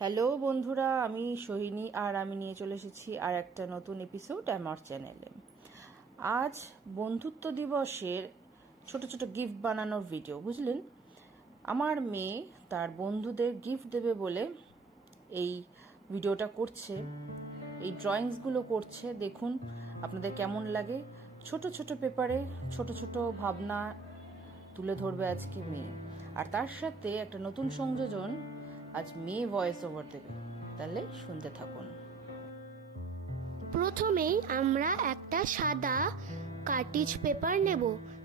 Hello বন্ধুরা, আমি সোহিনী আর আমি নিয়ে চলে এসেছি আর একটা নতুন এপিসোড আমার চ্যানেলে। আজ বন্ধুত্ব দিবসের ছোট ছোট গিফট বানানোর ভিডিও। বুঝলেন, আমার মেয়ে তার বন্ধুদের গিফট দেবে বলে এই ভিডিওটা করছে, এই ড্রয়িংসগুলো করছে। দেখুন আপনাদের কেমন লাগে। ছোট ছোট পেপারে ছোট ছোট ভাবনা তুলে ধরবে আজকে মেয়ে, আর তার সাথে একটা নতুন সংযোজন, আজ মেয়ে ভয়েস ওভার দেবে। তাহলে শুনতে থাকুন। প্রথমেই আমরা একটা সাদা কার্টিজ পেপার নেব,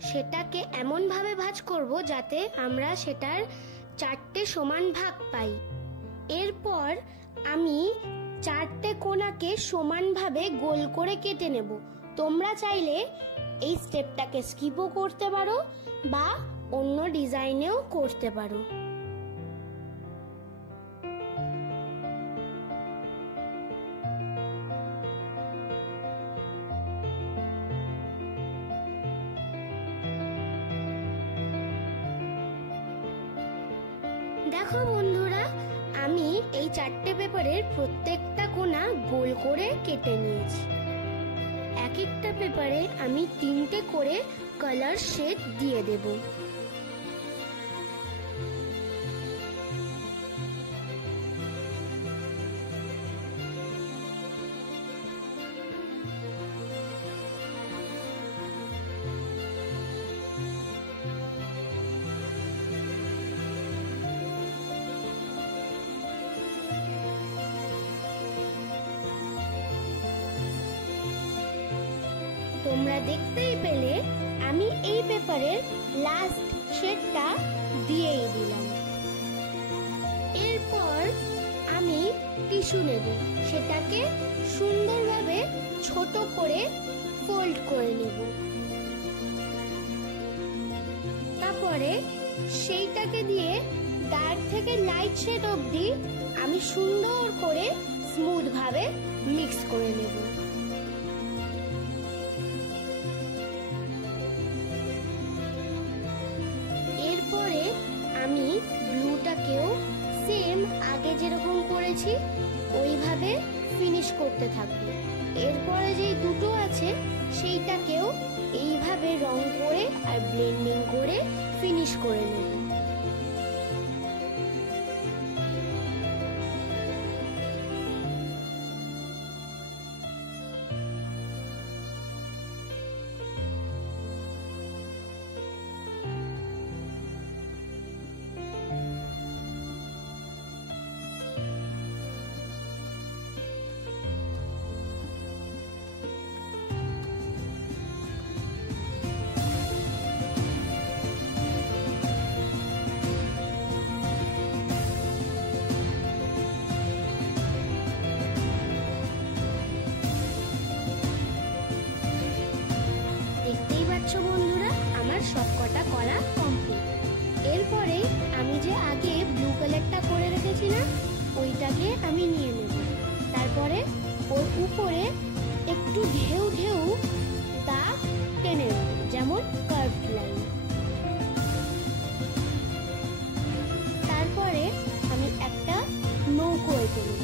সেটাকে এমন ভাবে ভাঁজ করব যাতে আমরা সেটার 4টে সমান ভাগ পাই। এরপর আমি 4টে কোণাকে সমানভাবে গোল করে কেটে নেব। তোমরা চাইলে এই স্টেপটাকে স্কিপও করতে পারো বা অন্য ডিজাইনেও করতে পারো। দেখো বন্ধুরা, আমি এই 4টে পেপারের প্রত্যেকটা কোণা গোল করে কেটে নিয়েছি। এক একটা পেপারে আমি 3টে করে কালার শেড দিয়ে দেব। তোমরা দেখতেই পেলে আমি এই পেপারের লাস্ট শেডটা দিয়েই দিলাম। এরপর আমি টিস্যু নেব, সেটাকে সুন্দরভাবে ছোট করে ফোল্ড করে নেব। তারপরে সেইটাকে দিয়ে ডার্ক থেকে লাইট শেড অবধি আমি সুন্দর করে স্মুথ ভাবে মিক্স করে নেব। এরপরে আমি ব্লুটাকেও সেম আগে যেরকম করেছি ওইভাবে ফিনিশ করতে থাকবো। এরপরে যে দুটো আছে সেইটাকেও এইভাবে রং করে আর ব্লেন্ডিং করে ফিনিশ করে নেব। বন্ধুরা, আমার সবকটা করা কমপ্লিট। এরপরে আমি যে আগে ব্লু কালারটা করে রেখেছিলাম ওইটাকে আমি নিয়ে নেব। তারপরে ওর উপরে একটু ঢেউ ঢেউ দাগ টেনে নেব, যেমন কার্ভড লাইন। তারপরে আমি একটা নৌকো এঁকে নেব।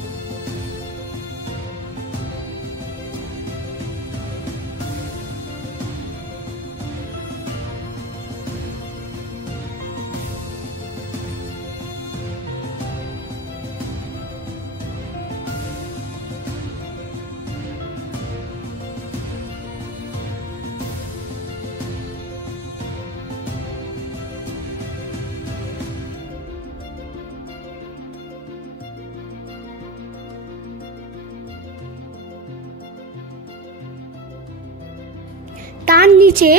তার নিচে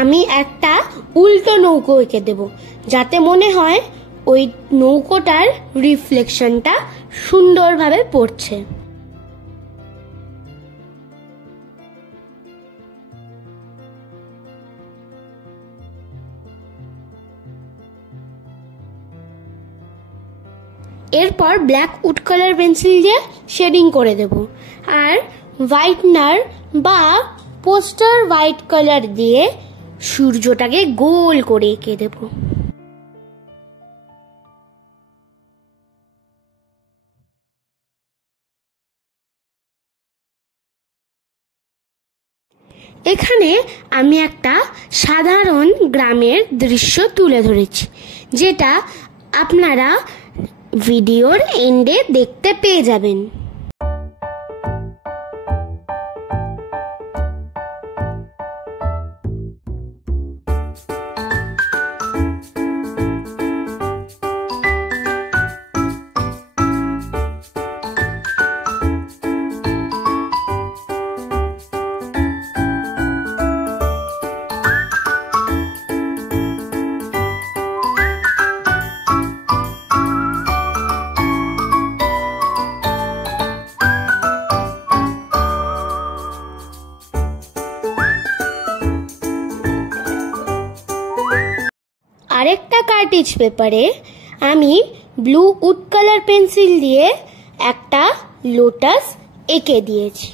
আমি একটা উল্টো নৌকো এঁকে দেব, যাতে মনে হয় ওই নৌকোটার রিফ্লেকশনটা সুন্দরভাবে পড়ছে। এরপর ব্ল্যাক উড কালার পেন্সিল দিয়ে শেডিং করে দেব, আর হোয়াইটনার বা পোস্টার হোয়াইট কালার দিয়ে সূর্যটাকে গোল করে এঁকে দেব। এখানে আমি একটা সাধারণ গ্রামের দৃশ্য তুলে ধরেছি, যেটা আপনারা ভিডিওর এন্ডে দেখতে পেয়ে যাবেন। আরেকটা কার্টিজ পেপারে আমি ব্লু উড কালার পেন্সিল দিয়ে একটা লোটাস এঁকে দিয়েছি।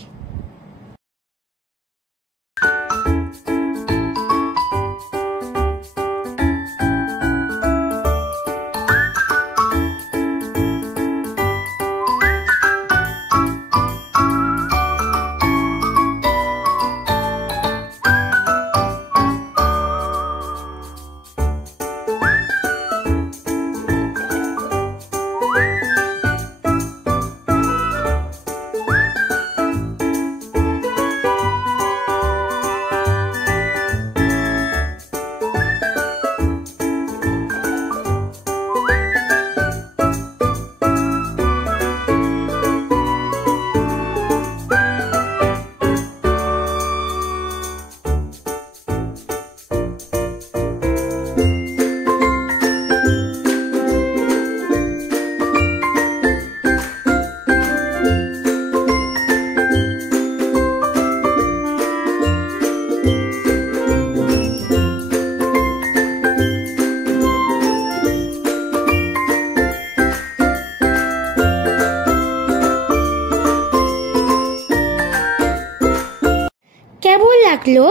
কেমন লাগলো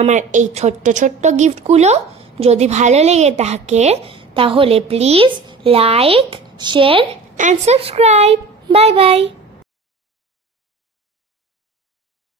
আমার এই ছোট্ট ছোট্ট গিফটগুলো? যদি ভালো লেগে থাকে তাহলে please like, share and subscribe. Bye bye.